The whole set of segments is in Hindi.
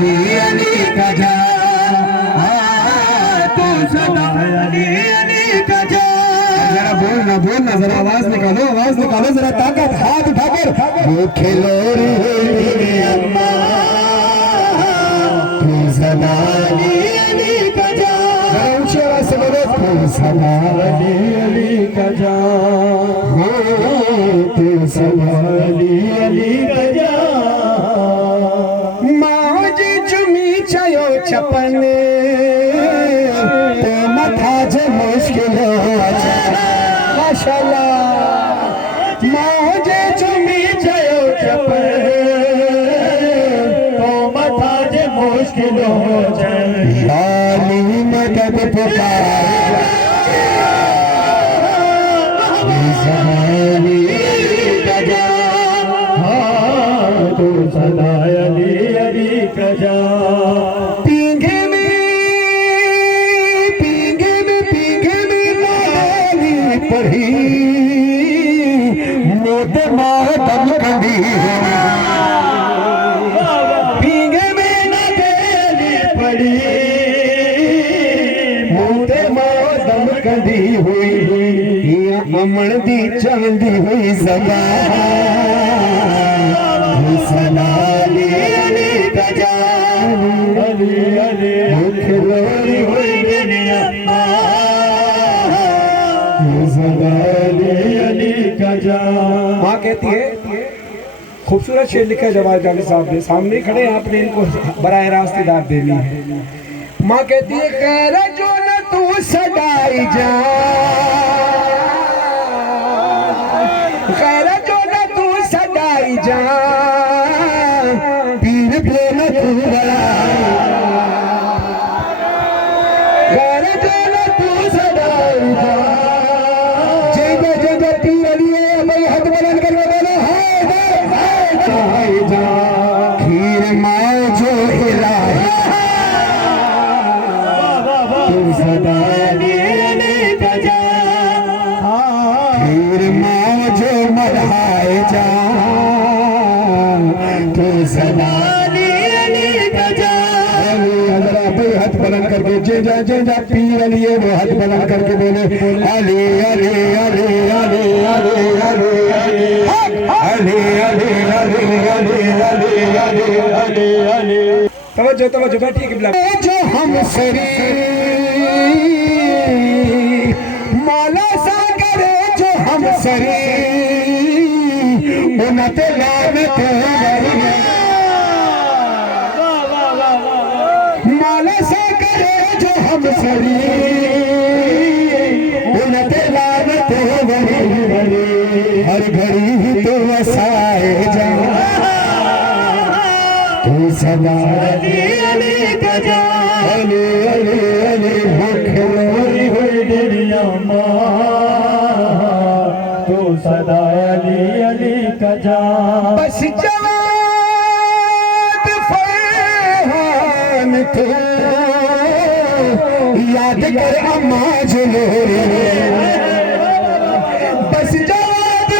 अली अली का जा, तू सदा अली का जा। जरा बोलना जरा आवाज निकालो जरा ताकत, हाथ उठाकर। वो खिलोरी हुई अम्मा, तू सदा अली का जा। जरा ऊंची आवाज से बोलो, तू सदा अली का जा, तू सदा अली का जा। मौज चुमी चयो छपन, तो मथा जे मुश्किल माशाल्लाह। मौज चुमी चयो छपन, तो मथा जे मुश्किल हो जाए। लाली मदद पुकार, अली का जा, तू सदा अली का जा। पींघे में नाली पढ़ी, मोटे मातम कंदी। पींघे में नाली पढ़ी, मोटे मातम कंदी हुई। अमन दी चांदी हुई सदा, सदा अली का जा, खिलोरी हुई अम्मा, सदा अली का जा। माँ कहती है, खूबसूरत शेर लिखा है जवाहर जानी साहब ने, सामने खड़े हैं, आपने इनको बराह रास्त हिदायत देनी है। माँ कहती है, खैर जो न तू सदाई जा, खैर जो न तू सदाई जा, पीर पे न तू बड़ा। खैर जो न तू सदाई जा, जय पीर अली है। भाई हाथ बुलंद कर बोलो, हाय जा। खीर माँ जो हिला, तू सदा अली का जा। खीर माँ जो मढ़ाए जा, तू सदा अली का जा। हाथ बुलंद करके जे जा पीर अली है, वो हाथ बुलंद करके बोले, अली अली अली अली अली अली अली अली अली अली अली। तवज्जो बैठिए किबला। जो हम सरी मौला सा करे, जो हम सरी उनते लानत है। मौला सा करे जो हम सरी, उनते लानत है। हर घड़ी ही तो वसाए जा, तू सदा अली का जा। अली अली अली खिलोरी हुई दुनिया माँ, तू सदा अली का जा। बस जवाद फरहान को याद कर अम्मा जुलोरी। बस जवाद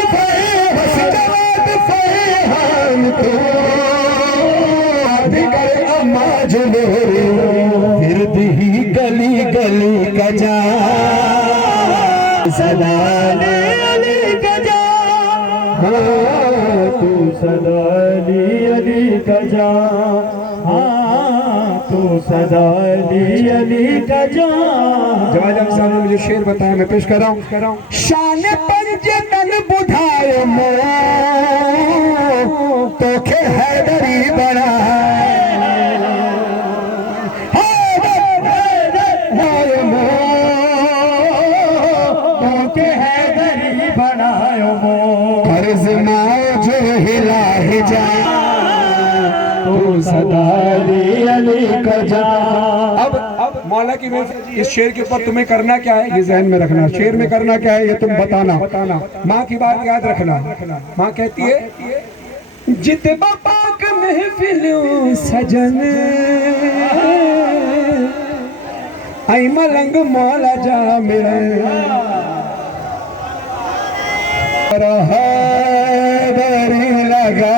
फरहान को याद कर अम्मा जुलोरी। फिर ही गली गली का जा, सदा अली का जा, तू सदा अली का जा, तू सदा अली का जा। जवाहर जानी साहब ने मुझे शेर बताया, मैं पेश कर रहा हूँ। शान पंज तन बुधाए मो, तो खे हैदरी बड़ा। कर्ज माओ जो हिला जा, तू सदा अली का जा। अब मौला की इस शेर के ऊपर तुम्हें करना क्या है, ये जहन में रखना। शेर में करना क्या है ये तुम बताना। माँ की बात याद रखना। माँ कहती है, जितबा पाक महफिलों सजन, आई मलंग मौला जा मेरे। हैदरी लगा